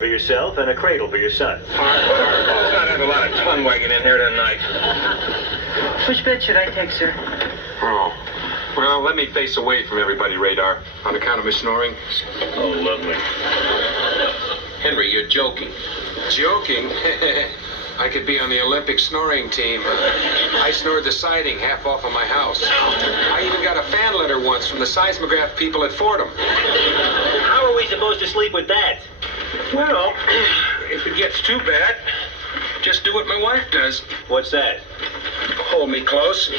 for yourself and a cradle for your son. Let's not have a lot of tongue wagging in here tonight. Which bed should I take, sir? Oh. Well, let me face away from everybody, Radar, on account of my snoring. Oh, lovely. Henry, you're joking. Joking? I could be on the Olympic snoring team. I snored the siding half off of my house. I even got a fan letter once from the seismograph people at Fordham. How are we supposed to sleep with that? Well, if it gets too bad, just do what my wife does. What's that? Hold me close.